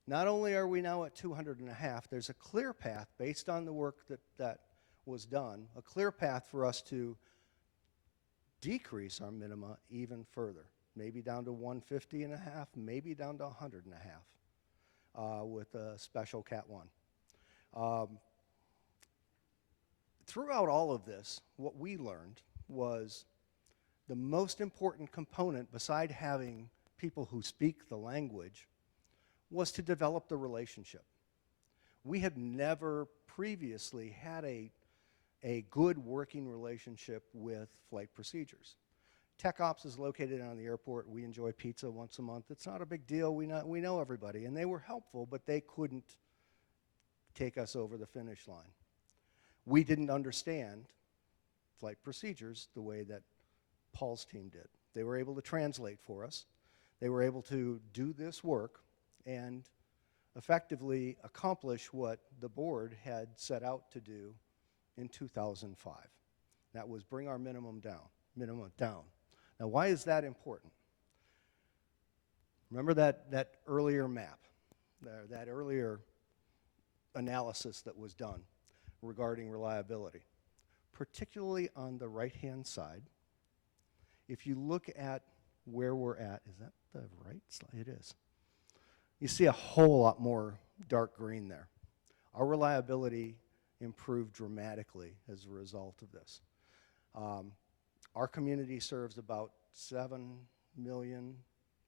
Not only are we now at 200.5, there's a clear path based on the work that was done, a clear path for us to decrease our minima even further, maybe down to 150.5, maybe down to 100.5 with a special Cat 1. Throughout all of this, what we learned was the most important component, beside having people who speak the language, was to develop the relationship. We had never previously had a good working relationship with flight procedures. Tech Ops is located on the airport. We enjoy pizza once a month. It's not a big deal. We know everybody. And they were helpful, but they couldn't take us over the finish line. We didn't understand flight procedures the way that Paul's team did. They were able to translate for us. They were able to do this work and effectively accomplish what the board had set out to do in 2005. That was bring our minimum down. Now, why is that important? Remember that earlier map, that earlier analysis that was done regarding reliability, particularly on the right-hand side. If you look at where we're at, is that the right slide? It is. You see a whole lot more dark green there. Our reliability improved dramatically as a result of this. Our community serves about 7 million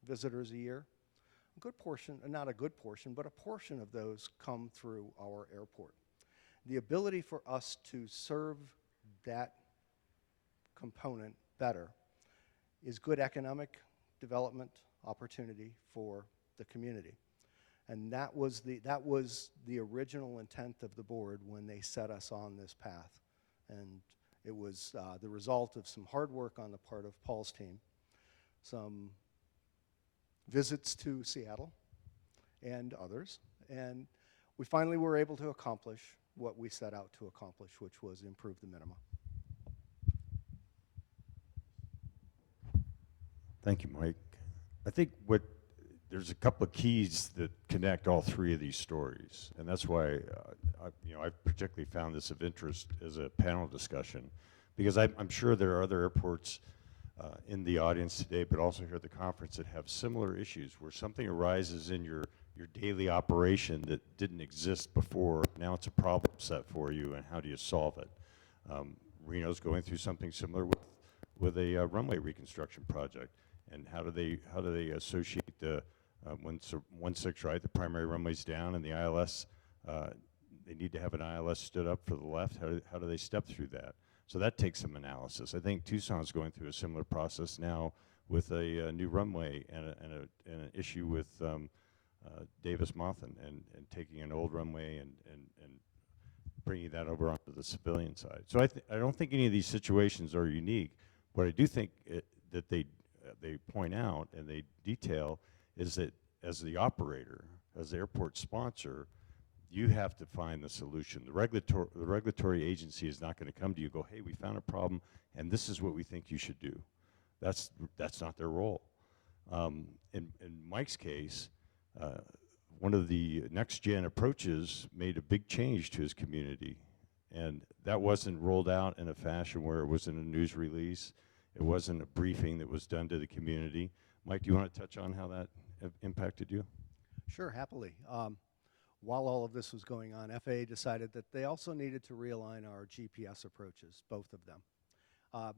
visitors a year. A good portion, not a good portion, but a portion of those come through our airport. The ability for us to serve that component better is good economic development opportunity for the community. And that was the original intent of the board when they set us on this path. And it was the result of some hard work on the part of Paul's team, some visits to Seattle and others, and we finally were able to accomplish what we set out to accomplish, which was improve the minima. Thank you, Mike. I think there's a couple of keys that connect all three of these stories, and that's why I've particularly found this of interest as a panel discussion, because I'm sure there are other airports in the audience today, but also here at the conference, that have similar issues where something arises in your daily operation that didn't exist before. Now it's a problem set for you, and how do you solve it? Reno's going through something similar with a runway reconstruction project, and how do they associate the when 16, right, the primary runway's down and the ILS, they need to have an ILS stood up for the left. How do they step through that? So that takes some analysis. I think Tucson's going through a similar process now with a new runway and an issue with Davis-Monthan and taking an old runway and bringing that over onto the civilian side. So I don't think any of these situations are unique. What I do think that they point out and they detail is that as the operator, as the airport sponsor, you have to find the solution. The regulatory agency is not going to come to you and go, hey, we found a problem, and this is what we think you should do. That's not their role. In Mike's case, one of the next-gen approaches made a big change to his community, and that wasn't rolled out in a fashion where it was in a news release. It wasn't a briefing that was done to the community. Mike, do you want to touch on how that impacted you? Sure, happily. While all of this was going on, FAA decided that they also needed to realign our GPS approaches, both of them.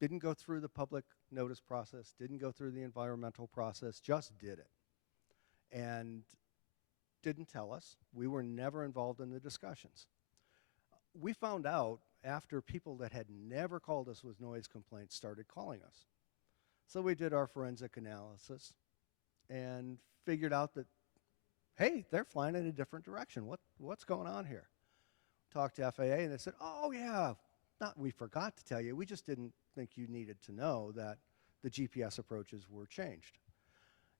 Didn't go through the public notice process, didn't go through the environmental process, just did it. And didn't tell us. We were never involved in the discussions. We found out after people that had never called us with noise complaints started calling us. So we did our forensic analysis and figured out that, hey, they're flying in a different direction. What's going on here? Talked to FAA, and they said, oh, yeah, we forgot to tell you. We just didn't think you needed to know that the GPS approaches were changed.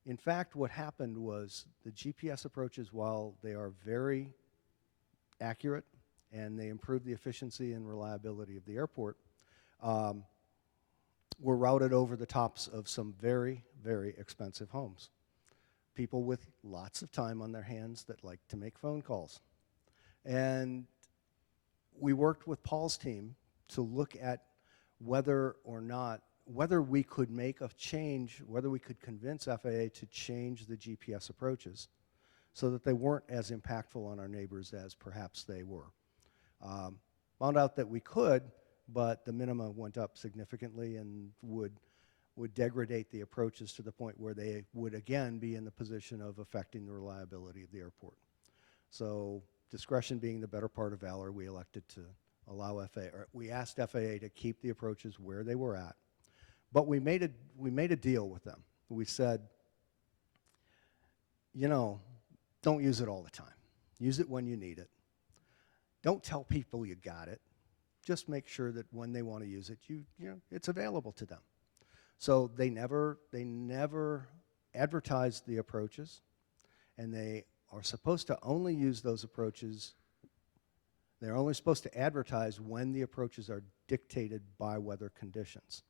In fact, what happened was the GPS approaches, while they are very accurate and they improve the efficiency and reliability of the airport, were routed over the tops of some very, very expensive homes. People with lots of time on their hands that like to make phone calls. And we worked with Paul's team to look at whether we could make a change, whether we could convince FAA to change the GPS approaches so that they weren't as impactful on our neighbors as perhaps they were. Found out that we could, but the minima went up significantly and would degrade the approaches to the point where they would again be in the position of affecting the reliability of the airport. So discretion being the better part of valor, we elected to allow we asked FAA to keep the approaches where they were at. But we made a deal with them. We said, don't use it all the time. Use it when you need it. Don't tell people you got it. Just make sure that when they want to use it, it's available to them. So they never advertised the approaches, and they are supposed to only use those approaches. They're only supposed to advertise when the approaches are dictated by weather conditions.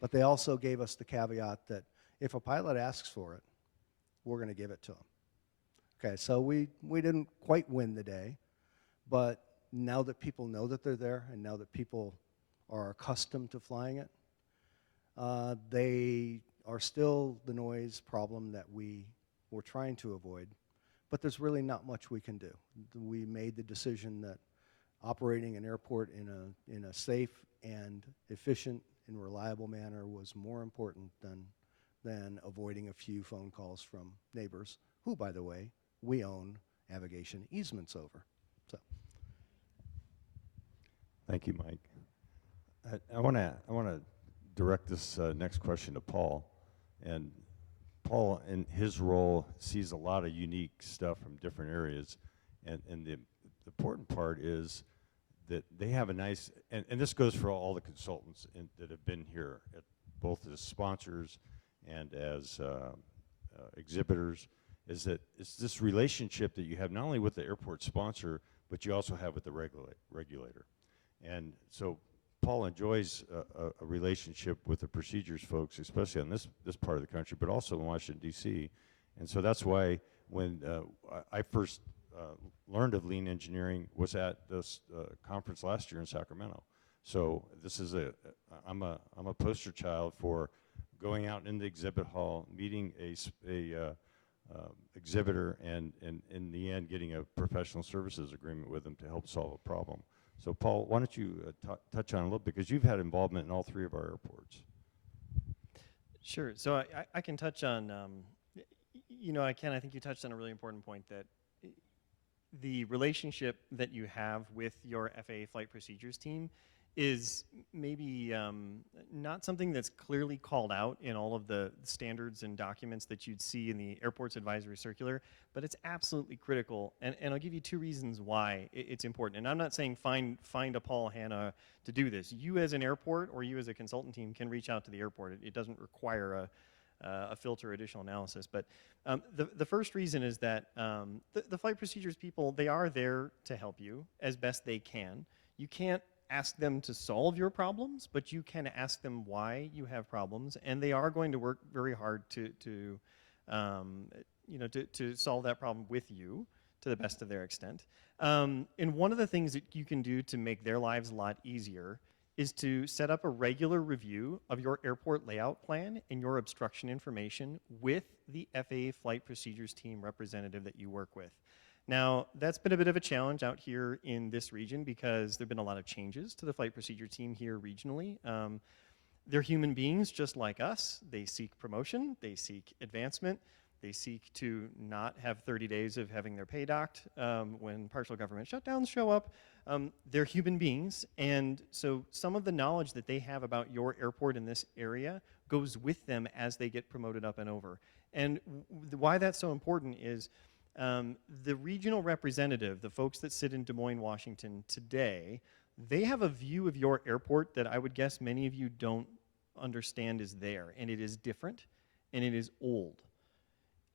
But they also gave us the caveat that if a pilot asks for it, we're going to give it to them. Okay, so we didn't quite win the day, but now that people know that they're there and now that people are accustomed to flying it, they are still the noise problem that we were trying to avoid, but there's really not much we can do. We made the decision that operating an airport in a safe and efficient and reliable manner was more important than avoiding a few phone calls from neighbors, who, by the way, we own navigation easements over. So, Thank you, Mike. I want to direct this next question to Paul. And Paul, in his role, sees a lot of unique stuff from different areas. And the important part is that they have a nice, and this goes for all the consultants that have been here, both as sponsors and as exhibitors, is that it's this relationship that you have not only with the airport sponsor, but you also have with the regulator. And so Paul enjoys a relationship with the procedures folks, especially on this part of the country, but also in Washington, D.C. And so that's why when I first learned of lean engineering was at this conference last year in Sacramento. So this is I'm a poster child for going out in the exhibit hall, meeting a exhibitor, and in the end getting a professional services agreement with them to help solve a problem. So Paul, why don't you touch on a little, because you've had involvement in all three of our airports. Sure. So I can touch on, Ken, I think you touched on a really important point, that the relationship that you have with your FAA flight procedures team is maybe not something that's clearly called out in all of the standards and documents that you'd see in the airport's advisory circular, but it's absolutely critical. And I'll give you two reasons why it's important. And I'm not saying find a Paul Hanna to do this. You as an airport or you as a consultant team can reach out to the airport. It doesn't require a filter additional analysis. But the first reason is that the flight procedures people, they are there to help you as best they can. You can't ask them to solve your problems, but you can ask them why you have problems, and they are going to work very hard to solve that problem with you to the best of their extent. And one of the things that you can do to make their lives a lot easier is to set up a regular review of your airport layout plan and your obstruction information with the FAA flight procedures team representative that you work with. Now, that's been a bit of a challenge out here in this region because there have been a lot of changes to the flight procedure team here regionally. They're human beings just like us. They seek promotion, they seek advancement, they seek to not have 30 days of having their pay docked when partial government shutdowns show up. They're human beings, and so some of the knowledge that they have about your airport in this area goes with them as they get promoted up and over. And why that's so important is the regional representative, the folks that sit in Des Moines, Washington today, they have a view of your airport that I would guess many of you don't understand is there, and it is different, and it is old.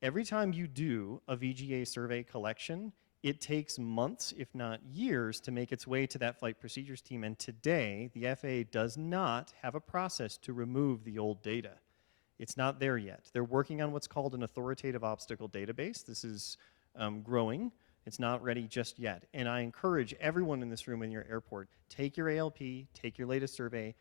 Every time you do a VGA survey collection, it takes months, if not years, to make its way to that flight procedures team, and today, the FAA does not have a process to remove the old data. It's not there yet. They're working on what's called an authoritative obstacle database. This is growing. It's not ready just yet. And I encourage everyone in this room in your airport, take your ALP, take your latest survey,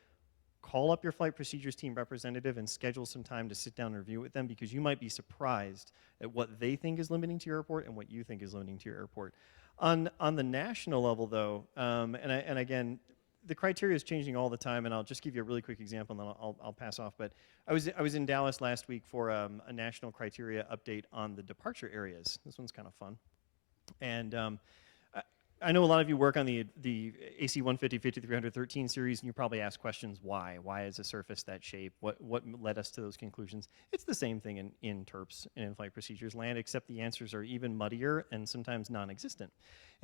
call up your flight procedures team representative and schedule some time to sit down and review with them, because you might be surprised at what they think is limiting to your airport and what you think is limiting to your airport. On the national level, though, and again, the criteria is changing all the time, and I'll just give you a really quick example, and then I'll pass off. But I was in Dallas last week for a national criteria update on the departure areas. This one's kind of fun. And I know a lot of you work on the AC 150, 5313 series, and you probably ask questions, why? Why is a surface that shape? What led us to those conclusions? It's the same thing in TERPs and in-flight procedures land, except the answers are even muddier and sometimes non-existent.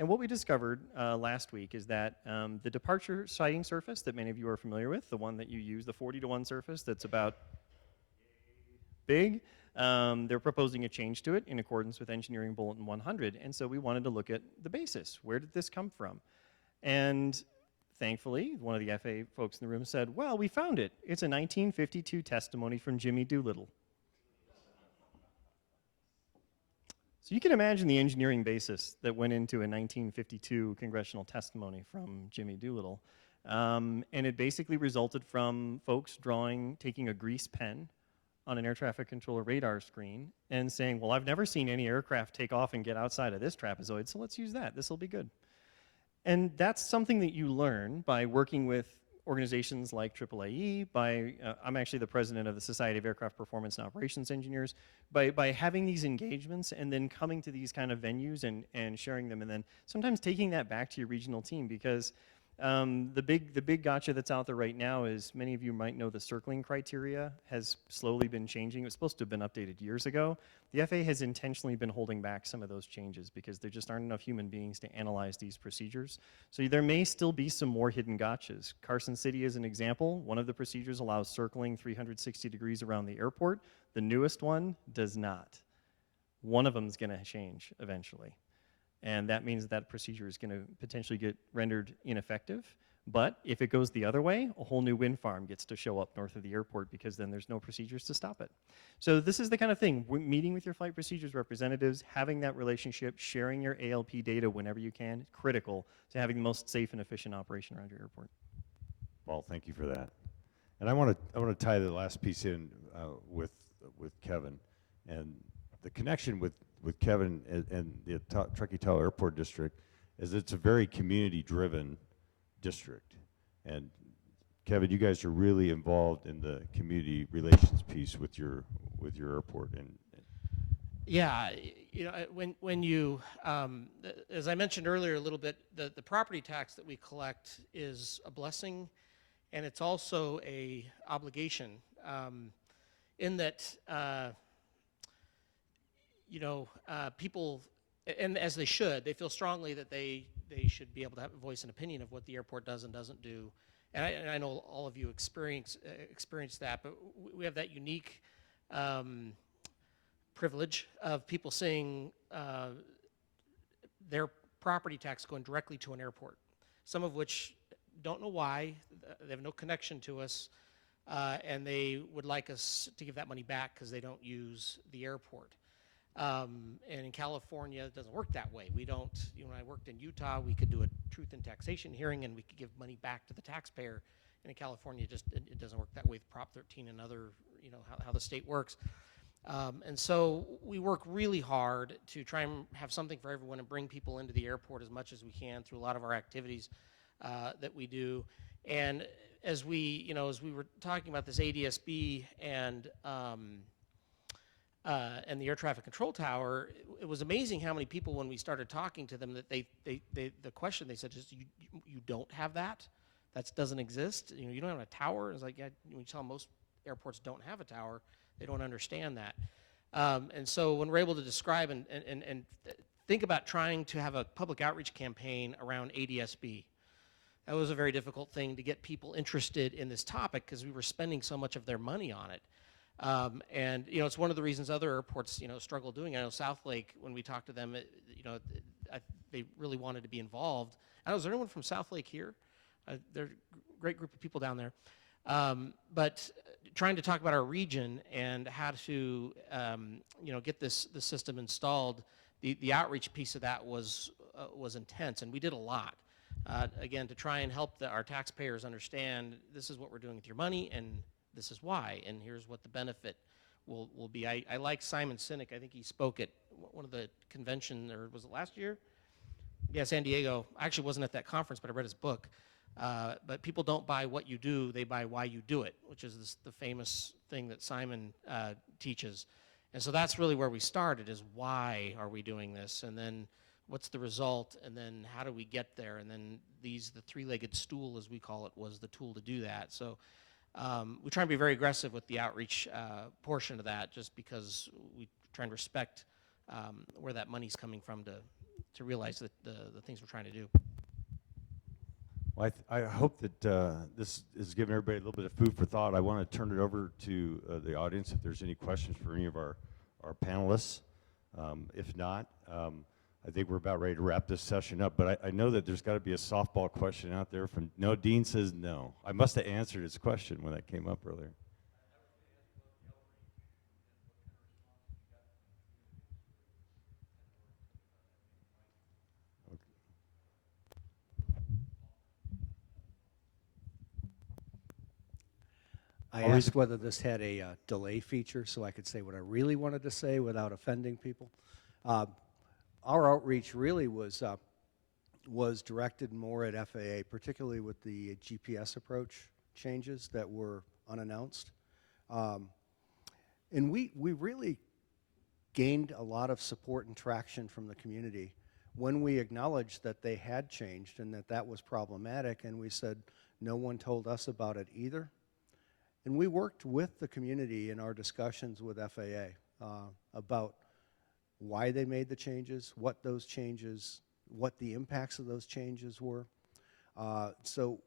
And what we discovered last week is that the departure sighting surface that many of you are familiar with, the one that you use, the 40-to-1 surface that's about big, they're proposing a change to it in accordance with Engineering Bulletin 100. And so we wanted to look at the basis. Where did this come from? And thankfully, one of the FAA folks in the room said, well, we found it. It's a 1952 testimony from Jimmy Doolittle. So you can imagine the engineering basis that went into a 1952 congressional testimony from Jimmy Doolittle. And it basically resulted from folks taking a grease pen on an air traffic controller radar screen and saying, well, I've never seen any aircraft take off and get outside of this trapezoid, so let's use that. This will be good. And that's something that you learn by working with organizations like A.A.E, I'm actually the president of the Society of Aircraft Performance and Operations Engineers, by having these engagements and then coming to these kind of venues and sharing them, and then sometimes taking that back to your regional team, because the big gotcha that's out there right now is, many of you might know, the circling criteria has slowly been changing. It was supposed to have been updated years ago. The FAA has intentionally been holding back some of those changes because there just aren't enough human beings to analyze these procedures. So there may still be some more hidden gotchas. Carson City is an example. One of the procedures allows circling 360 degrees around the airport. The newest one does not. One of them is going to change eventually. And that means that procedure is going to potentially get rendered ineffective. But if it goes the other way, a whole new wind farm gets to show up north of the airport, because then there's no procedures to stop it. So this is the kind of thing, meeting with your flight procedures representatives, having that relationship, sharing your ALP data whenever you can, critical to having the most safe and efficient operation around your airport. Well, thank you for that. And I want to tie the last piece in with Kevin, and the connection with Kevin and the Truckee Tahoe Airport District is it's a very community-driven district. And Kevin, you guys are really involved in the community relations piece with your airport. And Yeah, you know, when you, as I mentioned earlier a little bit, the property tax that we collect is a blessing, and it's also a obligation, in that, you know, people, and as they should, they feel strongly that they should be able to have a voice and opinion of what the airport does and doesn't do. And I know all of you experience that, but we have that unique privilege of people seeing their property tax going directly to an airport, some of which don't know why, they have no connection to us, and they would like us to give that money back because they don't use the airport. And in California, it doesn't work that way. We don't, you know, when I worked in Utah, we could do a truth in taxation hearing and we could give money back to the taxpayer. And in California, it doesn't work that way with Prop 13 and other, you know, how the state works. And so we work really hard to try and have something for everyone and bring people into the airport as much as we can through a lot of our activities that we do. And as we, you know, as we were talking about this ADSB and the air traffic control tower, it was amazing how many people, when we started talking to them, that the question they said is, you don't have that? That doesn't exist? You know, you don't have a tower? It's like, yeah, when you tell them most airports don't have a tower, they don't understand that. And so when we're able to describe and think about trying to have a public outreach campaign around ADSB, that was a very difficult thing to get people interested in this topic because we were spending so much of their money on it. And you know, it's one of the reasons other airports, you know, struggle doing it. I know South Lake, when we talked to them, you know, they really wanted to be involved. I don't know, is there anyone from South Lake here? They're a great group of people down there. But trying to talk about our region and how to, you know, get the system installed, the outreach piece of that was intense, and we did a lot. Again, to try and help our taxpayers understand this is what we're doing with your money, and this is why, and here's what the benefit will be. I like Simon Sinek. I think he spoke at one of the convention, or was it last year? Yeah, San Diego. I actually wasn't at that conference, but I read his book. But people don't buy what you do, they buy why you do it, which is the famous thing that Simon teaches. And so that's really where we started, is why are we doing this? And then what's the result? And then how do we get there? And then the three-legged stool, as we call it, was the tool to do that. So we try and be very aggressive with the outreach portion of that, just because we try and respect where that money's coming from to realize that the things we're trying to do. well, I hope that this has given everybody a little bit of food for thought. I want to turn it over to the audience if there's any questions for any of our panelists. If not, I think we're about ready to wrap this session up, but I know that there's got to be a softball question out there from, no, Dean says no. I must have answered his question when that came up earlier. I I'll read asked whether this had a delay feature so I could say what I really wanted to say without offending people. Our outreach really was was directed more at FAA, particularly with the GPS approach changes that were unannounced. And we really gained a lot of support and traction from the community when we acknowledged that they had changed and that that was problematic, and we said no one told us about it either. And we worked with the community in our discussions with FAA about why they made the changes, what those changes, what the impacts of those changes were. So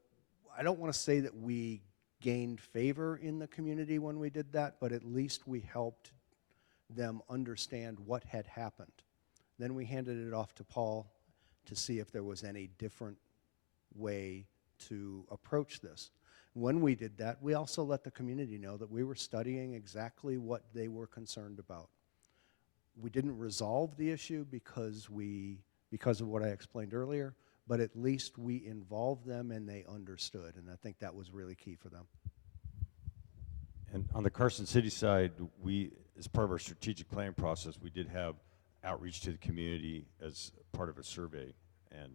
I don't want to say that we gained favor in the community when we did that, but at least we helped them understand what had happened. Then we handed it off to Paul to see if there was any different way to approach this. When we did that, we also let the community know that we were studying exactly what they were concerned about. We didn't resolve the issue because of what I explained earlier, but at least we involved them and they understood, and I think that was really key for them. And on the Carson City side, we, as part of our strategic planning process, we did have outreach to the community as part of a survey. And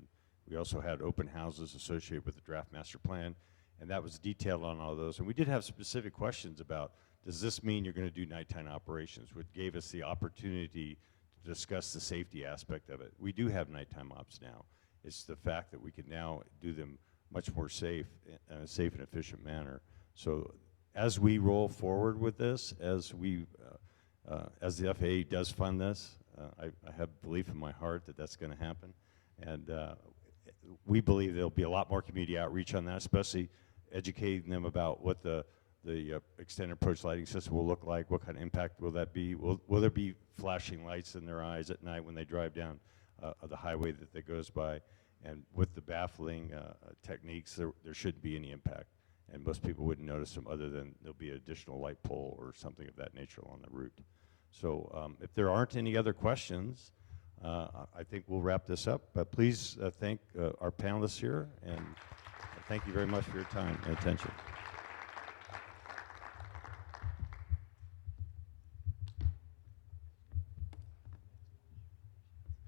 we also had open houses associated with the draft master plan, and that was detailed on all those. And we did have specific questions about, does this mean you're going to do nighttime operations, which gave us the opportunity to discuss the safety aspect of it. We do have nighttime ops now. It's the fact that we can now do them much more safe, in a safe and efficient manner. So as we roll forward with this, as the FAA does fund this, I have belief in my heart that that's going to happen. And we believe there'll be a lot more community outreach on that, especially educating them about what the extended approach lighting system will look like, what kind of impact will that be, will there be flashing lights in their eyes at night when they drive down the highway that goes by, and with the baffling techniques, there shouldn't be any impact, and most people wouldn't notice them other than there'll be an additional light pole or something of that nature along the route. So if there aren't any other questions, I think we'll wrap this up, but please thank our panelists here, and thank you very much for your time and attention.